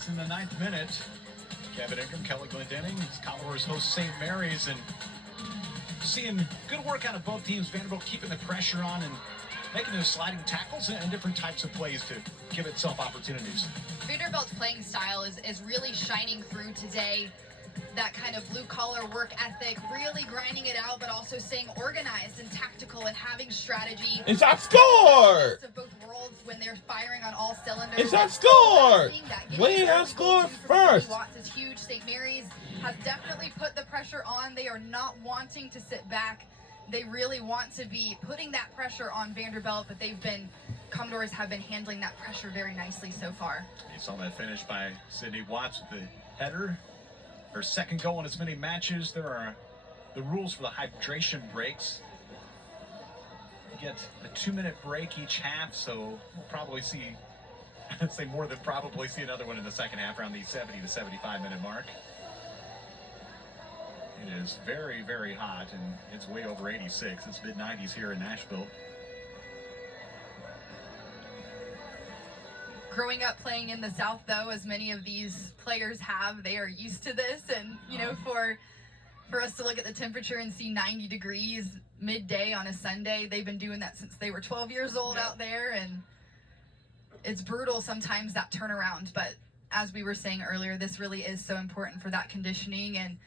shots in the 9th minute. Kevin Ingram, Kelly Glendenning, Commodores host St. Mary's, and seeing good work out of both teams. Vanderbilt keeping the pressure on and making those sliding tackles and different types of plays to give itself opportunities. Vanderbilt's playing style is really shining through today. That kind of blue-collar work ethic, really grinding it out, but also staying organized and tactical and having strategy. It's our score! Of both worlds when they're firing on all cylinders. It's our score! We have scored first! Watts is huge. St. Mary's has definitely put the pressure on. They are not wanting to sit back. They really want to be putting that pressure on Vanderbilt, but Commodores have been handling that pressure very nicely so far. You saw that finish by Sydney Watts with the header. Her second goal in as many matches. There are the rules for the hydration breaks. You get a 2-minute break each half, so we'll probably see, I'd say more than probably see another one in the second half around the 70 to 75 minute mark. It is very, very hot, and it's way over 86. It's mid-90s here in Nashville. Growing up playing in the South, though, as many of these players have, they are used to this. And, you know, for us to look at the temperature and see 90 degrees midday on a Sunday, they've been doing that since they were 12 years old out there. And it's brutal sometimes, that turnaround. But as we were saying earlier, this really is so important for that conditioning. And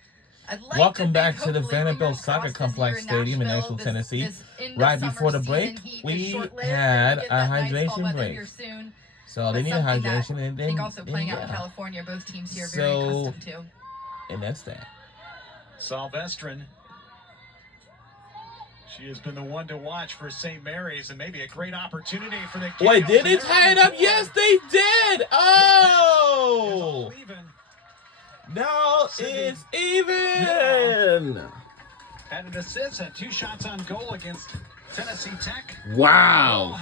I'd like Welcome back to the Vanderbilt Soccer Complex Stadium in Nashville, Tennessee. Right before the break, we had a hydration break. So they need a hydration, and then I think also playing out in California, both teams here are very accustomed to. And that's that. Sylvestrin. She has been the one to watch for St. Mary's, and maybe a great opportunity for the. Wait, did they tie it up? Yes, they did. Oh. No, it's even. Had an assist, had 2 shots on goal against Tennessee Tech. Wow.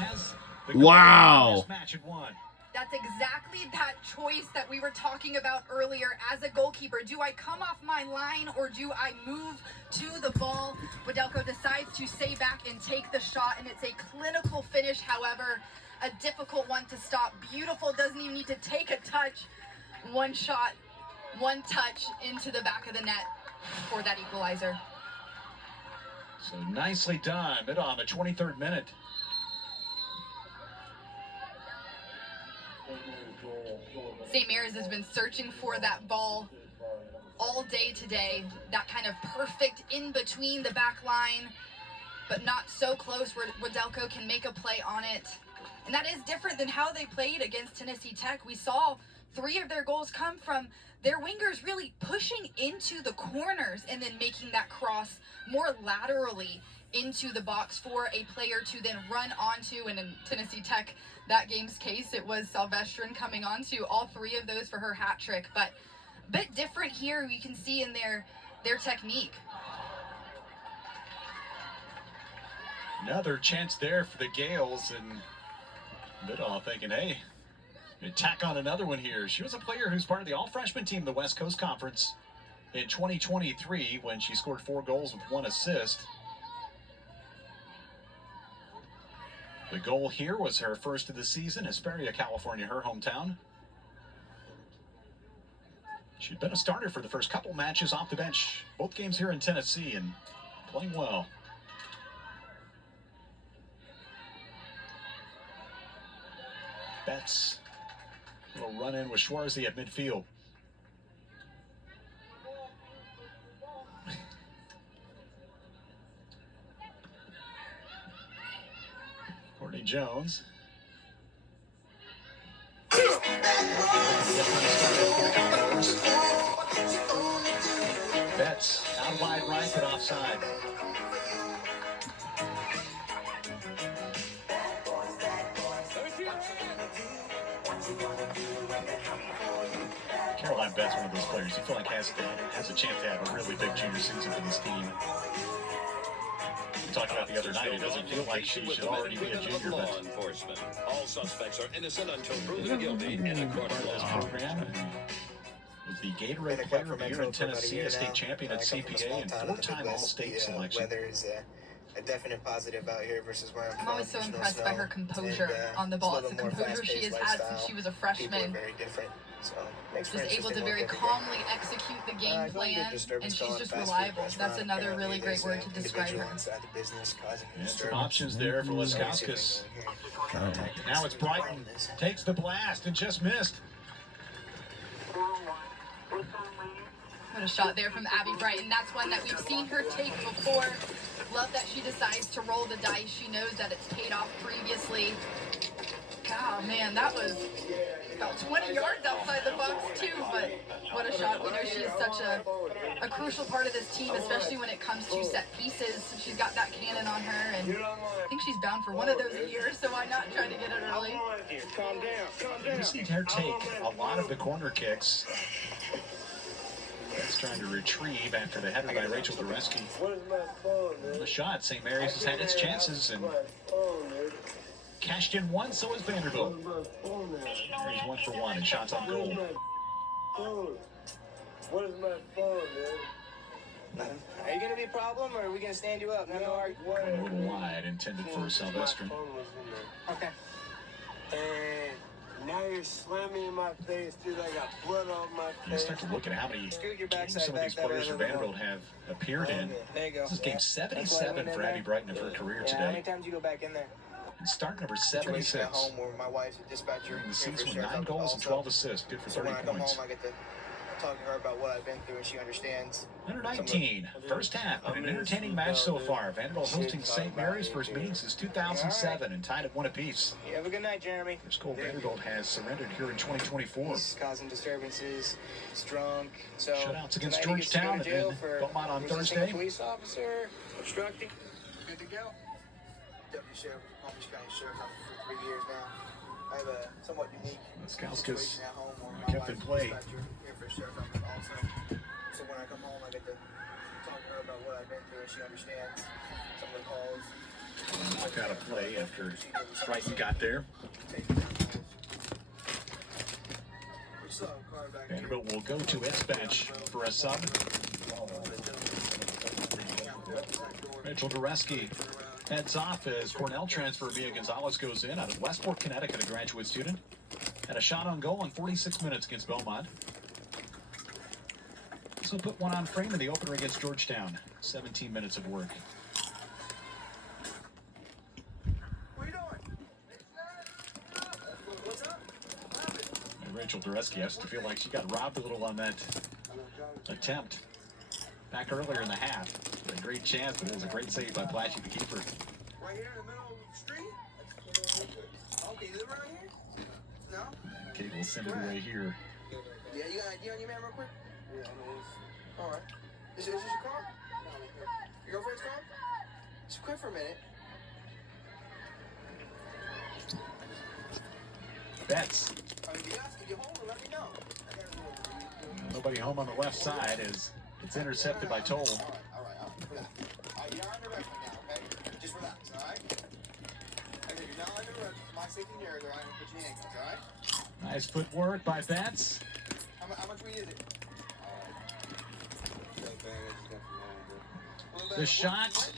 Wow. Match at 1. That's exactly that choice that we were talking about earlier as a goalkeeper. Do I come off my line or do I move to the ball? Wadelko decides to stay back and take the shot, and it's a clinical finish, however, a difficult one to stop. Beautiful, doesn't even need to take a touch. One shot, one touch into the back of the net for that equalizer. So nicely done, but on the 23rd minute. St. Mary's has been searching for that ball all day today. That kind of perfect in between the back line, but not so close where Wadelko can make a play on it. And that is different than how they played against Tennessee Tech. We saw 3 of their goals come from their wingers really pushing into the corners and then making that cross more laterally into the box for a player to then run onto. And in Tennessee Tech, that game's case, it was Sylvestrin coming onto all 3 of those for her hat trick. But a bit different here, you can see in their technique. Another chance there for the Gales, and Biddall thinking, hey, tack on another one here. She was a player who's part of the all-freshman team of the West Coast Conference in 2023 when she scored 4 goals with 1 assist. The goal here was her first of the season, Hesperia, California, her hometown. She'd been a starter for the first couple matches off the bench, both games here in Tennessee, and playing well. Betts will run in with Schwarzy at midfield. Courtney Jones. Betts out wide right, but offside. Caroline Betts, one of those players you feel like has a chance to have a really big junior season for this team. We talked about the other night, it doesn't feel like she should already be a junior, but all suspects are innocent until proven guilty in a court of law. Program was the Gatorade Player of the Year in Tennessee, a state champion at CPA, and 4-time All-State selection. Weather is a definite positive out here versus where I'm from. I'm always so impressed by her composure on the ball. It's the composure she has had since she was a freshman. People are very different, so just able to very calmly execute the game plan, and she's just reliable. That's another really great word to describe her. And some options there for Laskauskas. Now it's Brighton. Takes the blast and just missed. What a shot there from Abby Brighton. That's one that we've seen her take before. Love that she decides to roll the dice. She knows that it's paid off previously. God, man, that was about 20 yards outside the box too, but what a shot. We know she is such a crucial part of this team, especially when it comes to set pieces. She's got that cannon on her, and I think she's bound for one of those a year, so why not try to get it early? You see her take a lot of the corner kicks. That's trying to retrieve after the header by Rachel Dureski. The shot, St. Mary's has had its chances and cashed in one, so is Vanderbilt. Mary's 1 for 1 and shots on goal. What is my phone, man? Are you going to be a problem, or are we going to stand you up? No, a little wide, intended for Sylvester. Okay. And now you're slamming in my face, dude. I got blood on my face. You start to look at how many games some of these players for Vanderbilt have appeared in. There you go. This is game 77 for Abby Brighton of her career today. How many times you go back in there? And start number 76. At home where my wife's a dispatcher. In the season with 9 goals and 12 assists, good for 30 when I come points. home, I get to talk to her about what I've been through, and she understands. Under 19, first half, an entertaining match so far. Vanderbilt hosting St. Mary's, first meeting since 2007 and tied at 1 apiece. You have a good night, Jeremy. First goal Vanderbilt has surrendered here in 2024. He's causing disturbances. He's drunk. So shutouts against Georgetown and then Beaumont on Thursday. Police officer obstructing. Good to go. Deputy Sheriff, Palm Beach County Sheriff's Office for 3 years now. I have a somewhat unique Laskauskas situation at home where my kept in wife's a play. dispatcher here for the Sheriff's Office also. So when I come home, I get to talk to her about what I've been through, and she understands some of the calls. Knocked out of play after Brighton got there. Vanderbilt will go to its bench for a sub. Rachel Dureski heads off as Cornell transfer Mia Gonzalez goes in out of Westport, Connecticut, a graduate student. Had a shot on goal in 46 minutes against Beaumont. Also put one on frame in the opener against Georgetown. 17 minutes of work. What are you doing? What's up? And Rachel Dureski has to feel like she got robbed a little on that attempt back earlier in the half. A great chance, but it was a great save by Plashy, the keeper. Right here in the middle of the street? Okay, you live around here? No? Kate will send it away here. Yeah, you got an ID on your man real quick? Yeah, alright. Is this your car? Your girlfriend's car? Just quit for a minute. Betts. I mean, you guys can get home and let me know. Nobody home on the left side as it's intercepted by Toll. Alright. You're under arrest right now, okay? Just relax, alright? I said, you're not under arrest. My safety and yours, alright? Put your handcuffs, alright? Nice footwork by Betts. How much weed is it? The shot,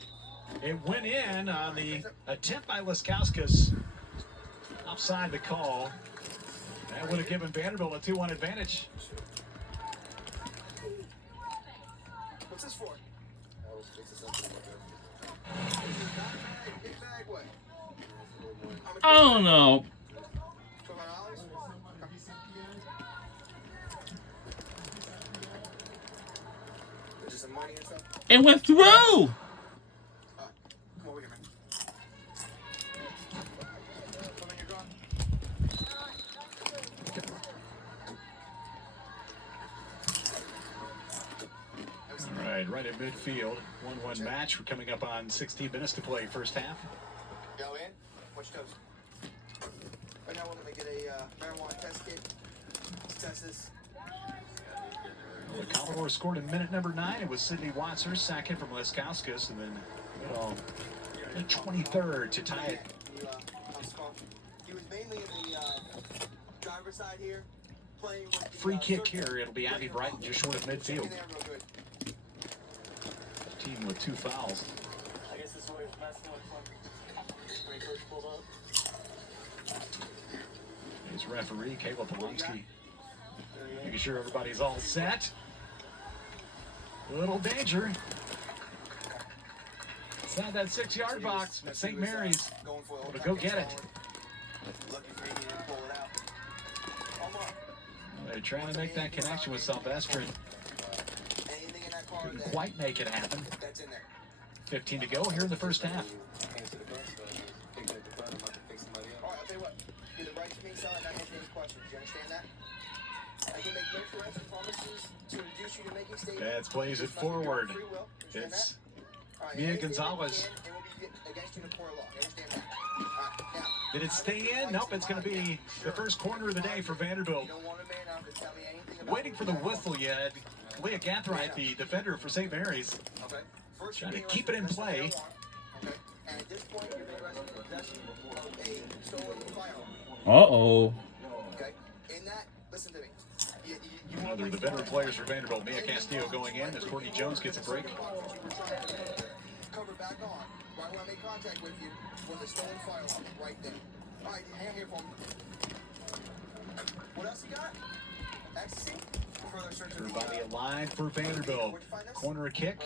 it went in on the attempt by Laskauskas. Offside the call. That would have given Vanderbilt a 2-1 advantage. What's this for? Big bag, what? I don't know. $12? Is some money and stuff? It went through. Come over here, man. Come in your car. All right, right at midfield. 1-1 match. We're coming up on 16 minutes to play first half. Go in. Watch your toes. Right now we're going to get a marijuana test kit. Let's test this. The Commodores scored in minute number 9. It was Sydney Watts, her second from Laskauskas, and then the 23rd to tie it. He was mainly in the driver's side here, playing with the, Free kick here. It'll be Abby Brighton just short of midfield. Team with 2 fouls. I guess this is what he was messing with when he first pulled up. His referee, Caleb Polonsky. Making sure everybody's all set. A little danger. Inside that 6-yard box. St. Mary's able to go get it. They're trying to make that connection with Sylvester. Couldn't quite make it happen. 15 to go here in the first half. That's plays it forward. It's Mia Gonzalez. Did it stay in? Nope, it's going to be the first corner of the day for Vanderbilt. Waiting for the whistle yet. Leah Gathright, the defender for St. Mary's, trying to keep it in play. Uh-oh. They're the veteran players for Vanderbilt. Mia Castillo going in as Courtney Jones gets a break. Cover back on. Right when I make contact with you, with the stolen firearm, right there. All right, hang here for me. What else you got? Ecstasy? Everybody aligned for Vanderbilt. Corner kick.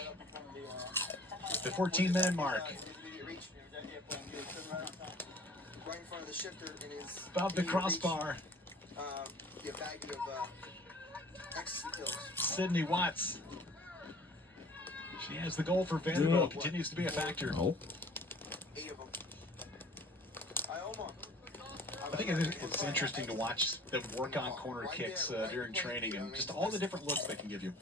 The 14-minute mark. Right in front of the shifter in his Above the crossbar. The baggie of ecstasy pills. Sydney Watts. She has the goal for Vanderbilt. Continues to be a factor. Oh. 8 of them. I think it's interesting to watch them work on corner kicks during training and just all the different looks they can give you.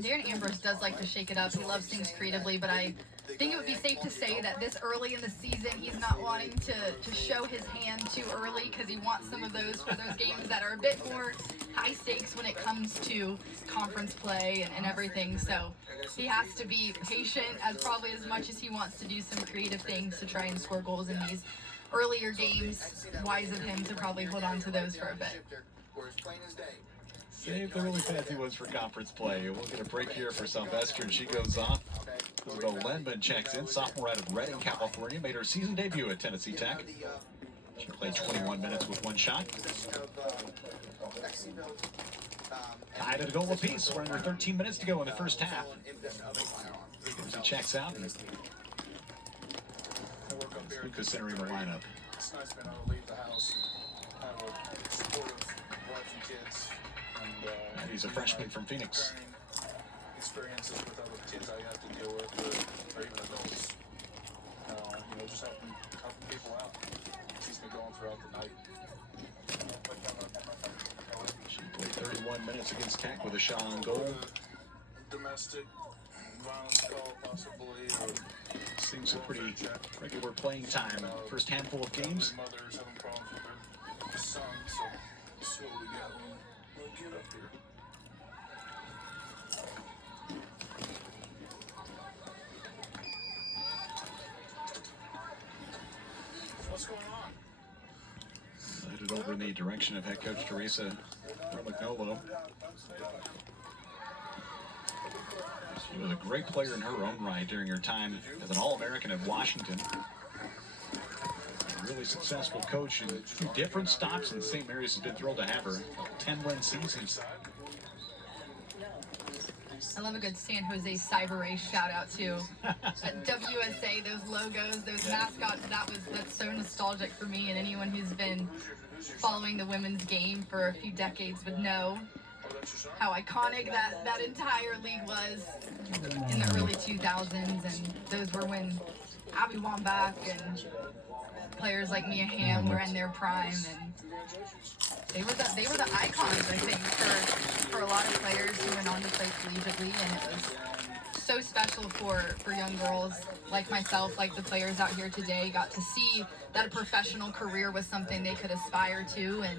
Darren Ambrose does like to shake it up. He loves things creatively, but I think it would be safe to say that this early in the season, he's not wanting to show his hand too early because he wants some of those for those games that are a bit more high stakes when it comes to conference play and everything. So he has to be patient as much as he wants to do some creative things to try and score goals in these earlier games. Wise of him to probably hold on to those for a bit. Save the really fancy ones for conference play. We'll get a break here for Sylvester, and she goes off. Isabel Lenman checks in, sophomore out of Redding, California, made her season debut at Tennessee Tech. She played 21 minutes with 1 shot. Tied at a goal apiece. We're under 13 minutes to go in the first half. He checks out. Lucas centering the lineup. It's nice being able to leave the house and have a supportive wife and kids. And He's a freshman from Phoenix. Experiences with other kids I have to deal with, or even adults. Just helping people out. Keeps me going throughout the night. She played 31 minutes against Tech with a shot on goal. Domestic violence call, possibly, or Seems a pretty regular playing time. First handful of games. mothers having problems with their son, so we'll see what we got when we get up here. What's going on? Headed over in the direction of head coach Teresa Romagnolo. She was a great player in her own right during her time as an All-American at Washington. A really successful coach in 2 different stops, and St. Mary's has been thrilled to have her. 10-win seasons. I love a good San Jose Cyber Race shout out to WSA, those logos, those mascots. That's so nostalgic for me, and anyone who's been following the women's game for a few decades would know how iconic that entire league was in the early 2000s, and those were when Abby Wambach and players like Mia Hamm were in their prime, and they were the icons, I think, for a lot of players who went on to play collegiately, and it was so special for young girls like myself, like the players out here today, got to see that a professional career was something they could aspire to, and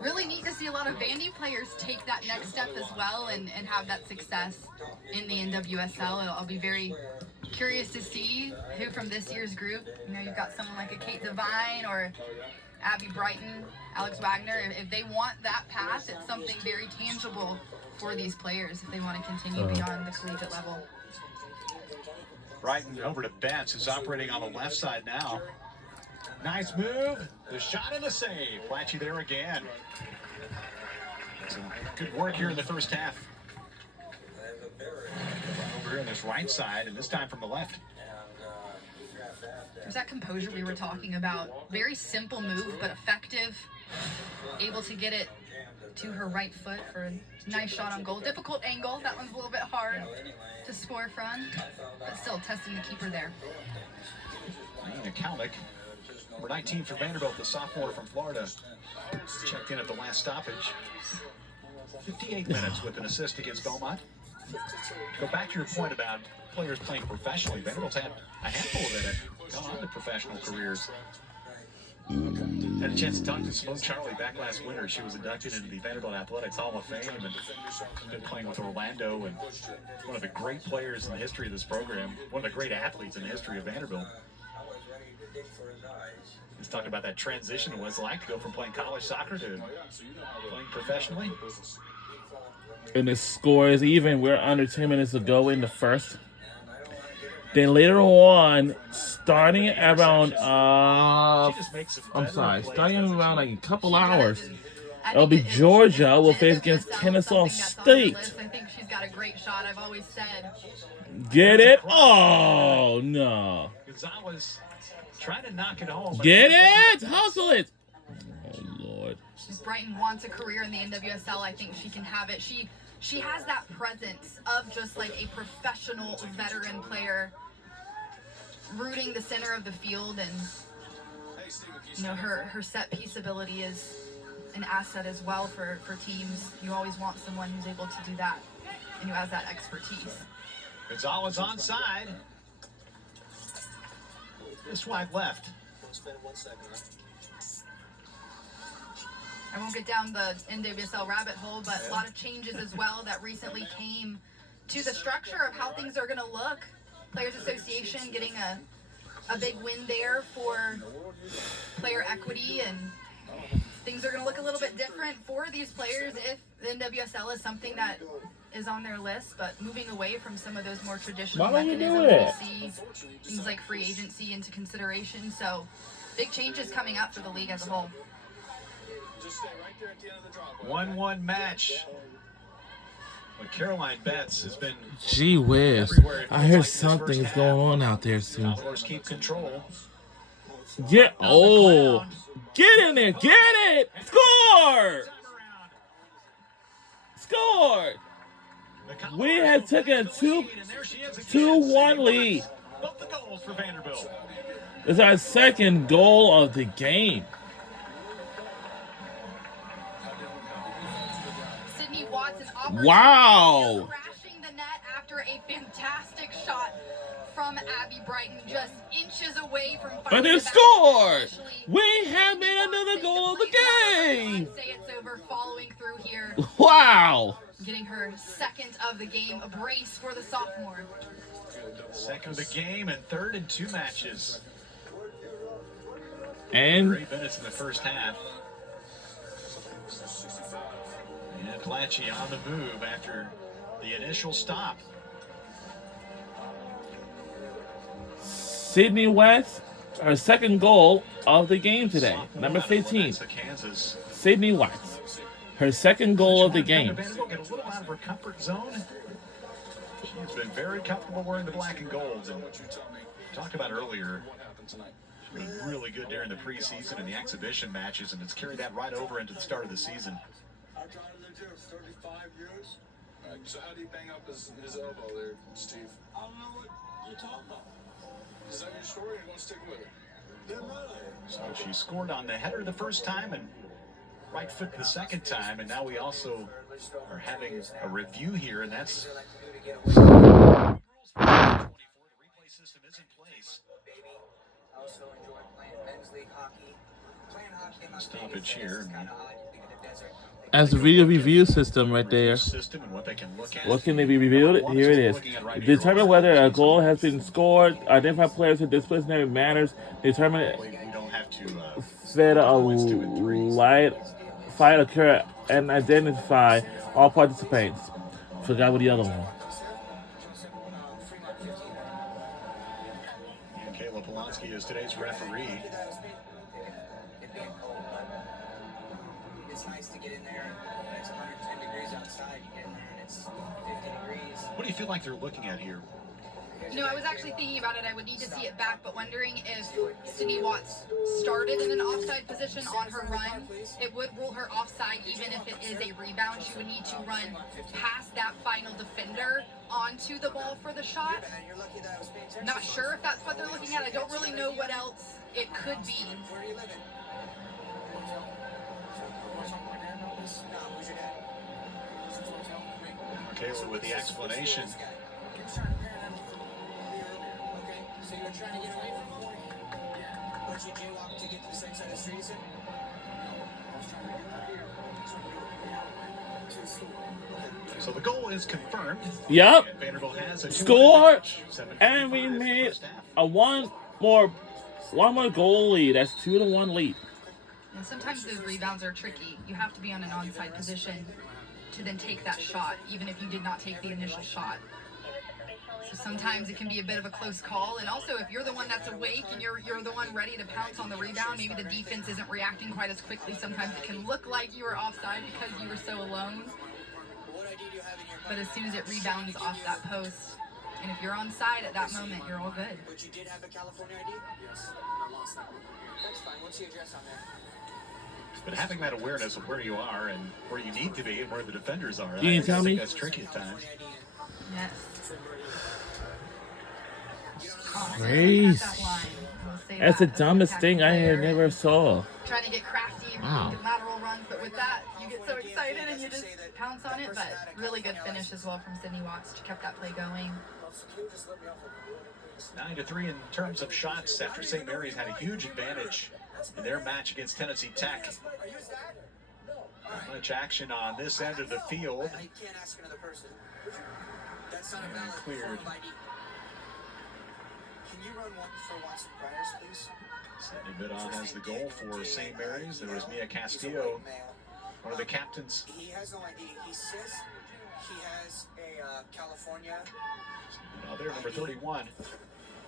really neat to see a lot of Vandy players take that next step as well and have that success in the NWSL. I'll be very curious to see who from this year's group, you've got someone like a Kate Devine or Abby Brighton, Alex Wagner. If they want that path, it's something very tangible for these players if they want to continue beyond the collegiate level. Brighton over to Betts, who's operating on the left side now. Nice move. The shot and the save. Flatchy there again. So good work here in the first half. Over here on this right side, and this time from the left. There's that composure we were talking about. Very simple move, but effective. Able to get it to her right foot for a nice shot on goal. Difficult angle. That one's a little bit hard to score from, but still testing the keeper there. And Kalnick, number 19 for Vanderbilt, the sophomore from Florida, checked in at the last stoppage. 58 minutes with an assist against Belmont. Go back to your point about players playing professionally. Vanderbilt's had a handful of it and gone on to professional careers. Had a chance to talk to Simone Charlie back last winter. She was inducted into the Vanderbilt Athletics Hall of Fame and been playing with Orlando, and one of the great players in the history of this program, one of the great athletes in the history of Vanderbilt. He's talking about that transition and what it's like to go from playing college soccer to playing professionally. And the score is even. We're under 10 minutes to go in the first. Then later on, starting around starting around like a couple hours, it'll be Georgia will face against Kennesaw State. I think she's got a great shot. I've always said. Get it? Oh no! Gonzalez trying to knock it home. Get it? Hustle it! Oh Lord! If Brighton wants a career in the NWSL, I think she can have it. She has that presence of just like a professional veteran player, rooting the center of the field, and you know her set piece ability is an asset as well for teams. You always want someone who's able to do that and who has that expertise. Gonzalez onside. This wide left. I won't get down the NWSL rabbit hole, but a lot of changes as well that recently came to the structure of how things are going to look. Players Association getting a big win there for player equity, and things are going to look a little bit different for these players if the NWSL is something that is on their list, but moving away from some of those more traditional mechanisms, we see things like free agency into consideration. So big changes coming up for the league as a whole. 1-1 match. But Caroline Betts has been. Gee whiz! I hear something's going on out there soon. Commodores keep control. Get get in there! Get it! Score! Score! We have taken a 2-1 lead. Both the goals for Vanderbilt. It's our second goal of the game. Wow! Crashing the net after a fantastic shot from Abby Brighton, just inches away from. But they scored. We have made another goal of the game. I'd say it's over. Following through here. Wow! Getting her second of the game, a brace for the sophomore. Second of the game and third in 2 matches. And 3 minutes in the first half. And Platchy on the move after the initial stop. Sydney West, her second goal of the game today. Number 15. Sydney West, her second goal of the game. Get a little out of her comfort zone. She's been very comfortable wearing the black and gold. And talked about earlier, she's been really good during the preseason and the exhibition matches, and it's carried that right over into the start of the season. I tried to do 35 years. So how do you bang up his elbow there, Steve? I don't know what you're talking about. Is that your story, or you want to stick with it? So she scored on the header the first time and right foot the second time, and now we also are having a review here, and that's rules for 24. The replay system is in place. Stoppage here. As a video review system right there. What can they be reviewed? Here it is. Determine whether a goal has been scored. Identify players with disciplinary matters. Determine whether a light fight occur and identify all participants. Forgot what the other one. Kayla Polonsky is today's referee. It's nice to get in there. It's 100 What do you feel like they're looking at here? You know, I was actually thinking about it. I would need to see it back, but wondering if Sydney Watts started in an offside position on her run, it would rule her offside even if it is a rebound. She would need to run past that final defender onto the ball for the shot. Not sure if that's what they're looking at. I don't really know what else it could be. Okay, so with the explanation. So you were trying to get away from home? But you jaywalked to get to the same side of the street, you said? So the goal is confirmed. Yep. And Vanderbilt has a Score, 7:45 and we in the made first half. a one more goal lead. That's 2-1 lead. And sometimes those rebounds are tricky. You have to be on an onside position to then take that shot, even if you did not take the initial shot. So sometimes it can be a bit of a close call. And also, if you're the one that's awake and you're the one ready to pounce on the rebound, maybe the defense isn't reacting quite as quickly. Sometimes it can look like you were offside because you were so alone. But as soon as it rebounds off that post, and if you're onside at that moment, you're all good. But you did have a California ID? Yes, I lost that one. That's fine. What's the address on there? But having that awareness of where you are and where you need to be and where the defenders are, Can you tell me? that's tricky at times. Yes. Crazy. That's the dumbest thing I had never saw. Trying to get crafty, Wow. lateral runs, but with that, you get so excited and you just pounce on it. But really good finish as well from Sydney Watts. She kept that play going. 9-3 in terms of shots after St. Mary's had a huge advantage in their match against Tennessee Tech. Not much action on this end of the field. I can't ask another person. That's not a valid Cleared. form of ID. Can you run one for Watson Priors, please? Sydney Bidon has the goal for St. Mary's. There was Mia Castillo, one of the captains. He has no ID. He says he has a California. There, number 31.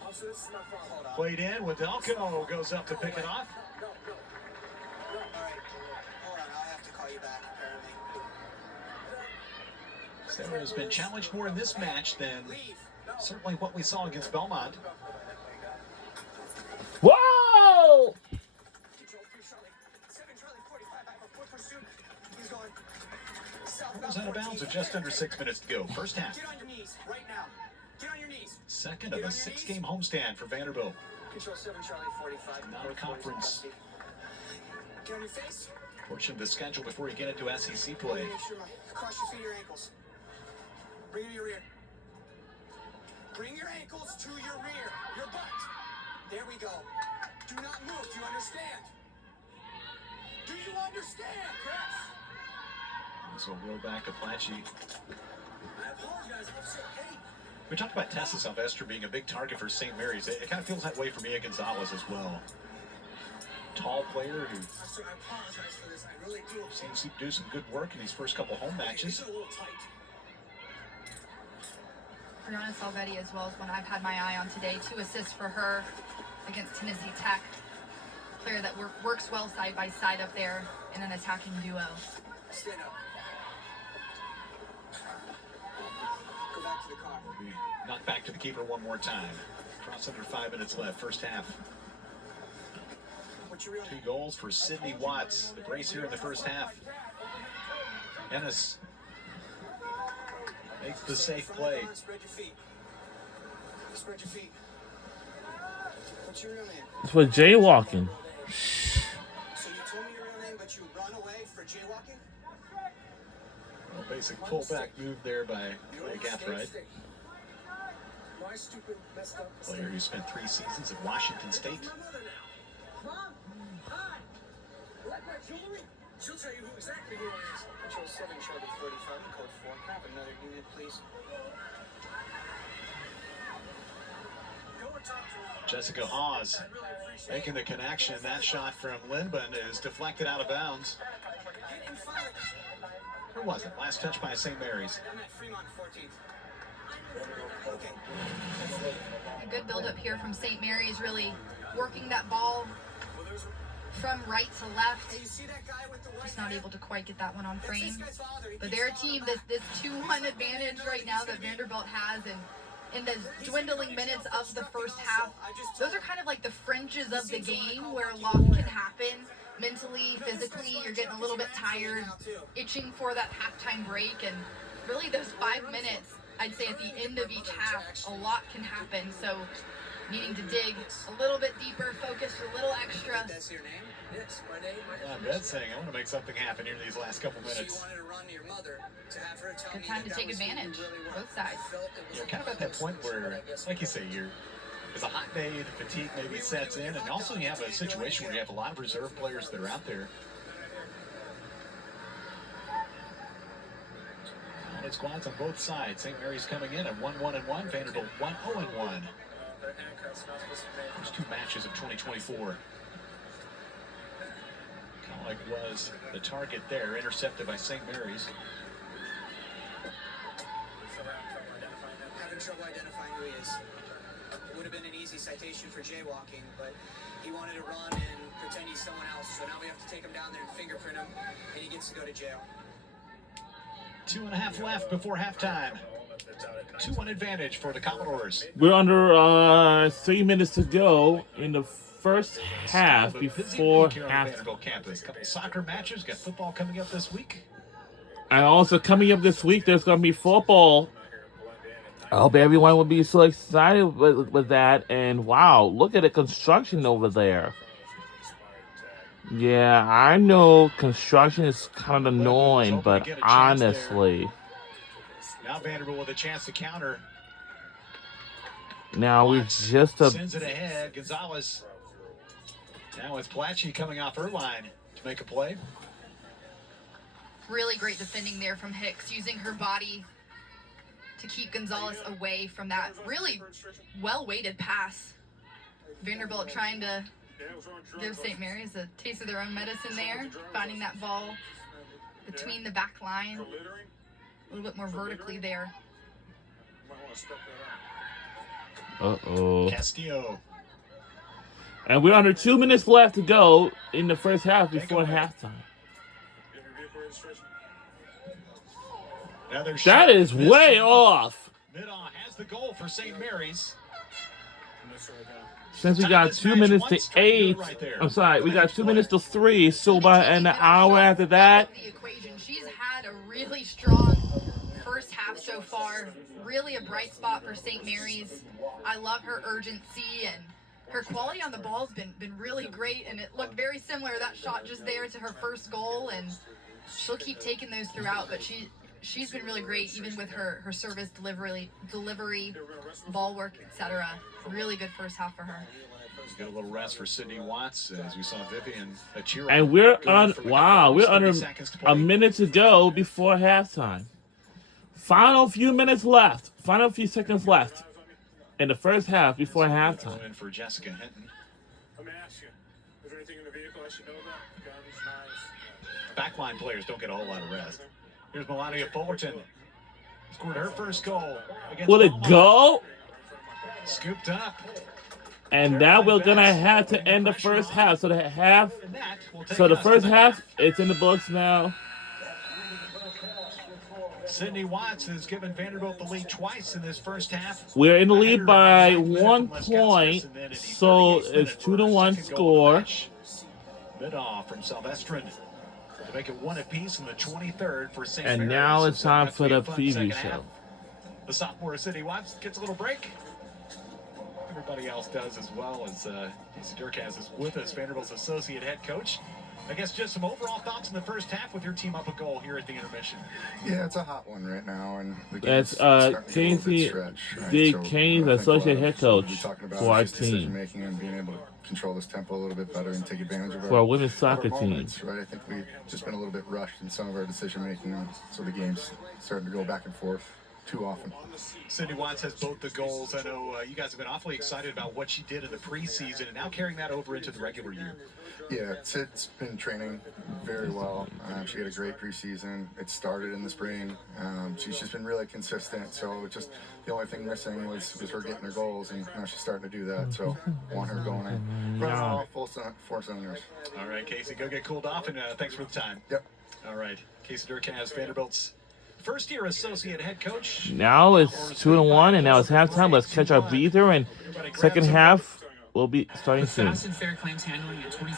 Also, this is my fault. Hold on. Played in. Wadelko goes up to pick it off. All right. Hold on. I'll have to call you back, apparently. Sarah has been challenged more in this match than certainly what we saw against Belmont. Whoa! Goes out of bounds with just under 6 minutes to go. First half. Get on your knees right now. Get on your knees. Second of a 6-game homestand for Vanderbilt. Control 7 Charlie 45. Non-conference Get on your face. portion of the schedule before you get into SEC play. Make sure cross your feet or ankles. Bring them to your rear. Bring your ankles to your rear. Your butt. There we go. Do not move. Do you understand? Do you understand, Chris? So roll back Apache. I apologize. I'm so hey. We talked about Tessa Sylvester being a big target for St. Mary's. It kind of feels that way for Mia Gonzalez as well. Tall player who Sir, I apologize for this. I really do. seems to do some good work in these first couple home matches. It's a little tight. Brianna Salvetti as well as one I've had my eye on today. 2 assists for her against Tennessee Tech. Player that works well side by side up there in an attacking duo. Stand up. Go back to the car. Knocked back to the keeper one more time. Cross under 5 minutes left, first half. What's your real 2 name? goals for Sydney Watts. The brace here in the first half. Ennis makes the safe play. Spread your feet. Spread your feet. What's your real name? It's for jaywalking. So you told me your real name, but you run away for jaywalking? Well, basic pullback move there by Clay Gathright. My stupid messed up. Player who spent 3 seasons at Washington State. Mom? Hi. Like my jewelry? She'll tell you exactly who I is. Control 7, Charlie 45, code 4. Can I have another unit, please? Go and talk to her. Jessica Hawes making the connection. That shot from Lindman is deflected out of bounds. Get in front of me. Who was it? Last touch by St. Mary's. I'm at Fremont 14th. Okay. A good build up here from St. Mary's, really working that ball from right to left. Hey, you see that guy with the white Just not hair? able to quite get that one on That's frame. this guy's father. He But keeps they're a calling team, him this 2-1 advantage right now that Vanderbilt has, and in the dwindling minutes of the first half, those are kind of like the fringes of the game where a lot can happen. Mentally, physically, you're getting a little bit tired, itching for that halftime break, and really those 5 minutes, I'd say at the end of each half, a lot can happen. So needing to dig a little bit deeper, focus a little extra. That's your name? Yes, my name. That's saying I want to make something happen here in these last couple So you minutes. wanted to run to your mother to have her tell Good me time to that take was who you advantage, really were. both sides. I felt it was You're kind of at that point where, like you say, there's a hot day, the fatigue maybe sets in, and also you have a situation where you have a lot of reserve players that are out there. Solid squads on both sides. St. Mary's coming in at 1-1-1, Vanderbilt 1-0-1. First 2 matches of 2024. Like was the target there, intercepted by St. Mary's. having trouble identifying who he is. It would have been an easy citation for jaywalking, but he wanted to run and pretend he's someone else. So now we have to take him down there and fingerprint him, and he gets to go to jail. 2.5 left before halftime. 2-1 advantage for the Commodores. We're under 3 minutes to go in the first half before half. Vanderbilt campus. Couple soccer matches. Got football coming up this week. And also coming up this week, there's going to be football. I hope everyone will be so excited with that. And wow, look at the construction over there. Yeah, I know construction is kind of annoying, but honestly. Now Vanderbilt with a chance to counter. Now we've just sends it ahead. Gonzalez. Now it's Platchy coming off her line to make a play. Really great defending there from Hicks, using her body to keep Gonzalez away from that really well-weighted pass. Vanderbilt trying to give St. Mary's a taste of their own medicine there, finding that ball between the back line, a little bit more vertically there. Uh-oh. Castillo. And we're under 2 minutes left to go in the first half before halftime. That is way off. Midoff has the goal for St. Mary's. Since we got 2 minutes to 8, I'm sorry, we got 2 minutes to 3, so by an hour after that. The equation. She's had a really strong first half so far. Really a bright spot for St. Mary's. I love her urgency, and her quality on the ball has been really great, and it looked very similar, that shot just there, to her first goal, and she'll keep taking those throughout, but she's been really great, even with her service delivery, ball work, etc. Really good first half for her. Got a little rest for Sydney Watts as we saw Vivian Achiro. And we're under a minute to go before halftime. Final few minutes left. Final few seconds left in the first half before halftime. In for Jessica Hinton. Let me ask you, is there anything in the vehicle I should know about? Guns, knives? Backline players don't get a whole lot of rest. Here's Melania Fullerton. Scored her first goal against Will it Belmont. go? Scooped up. And now we're gonna have to end the first half. So the first half, it's in the books now. Sydney Watts has given Vanderbilt the lead twice in this first half. We're in the lead by 1 point, so it's 2-1 score. Midoff from Southwestern to make it 1 apiece in the 23rd for St. And Mary's. now it's time for the preview show. The sophomore Sydney Watts gets a little break. Everybody else does as well, as DC Durkaz is with us, Vanderbilt's associate head coach. I guess just some overall thoughts in the first half with your team up a goal here at the intermission. Yeah, it's a hot one right now, and the That's Casey Dick Kane, associate head coach for our team. Making and being able to control this tempo a little bit better and take advantage of For our women's soccer team. moments, right? I think we've just been a little bit rushed in some of our decision making, so the game's starting to go back and forth. too often. Sydney Watts has both the goals. I know you guys have been awfully excited about what she did in the preseason and now carrying that over into the regular year. Yeah, it's been training very well. She had a great preseason. It started in the spring. She's just been really consistent. So just the only thing missing was her getting her goals, and now she's starting to do that. So want her going in. Running all four cylinders. All right, Casey, go get cooled off, and thanks for the time. Yep. All right, Casey Durkaz, Vanderbilt's first-year associate head coach. Now it's 2-1, and now it's halftime. Let's catch our breather, and second half will be starting soon. Fast and fair claims handling at 24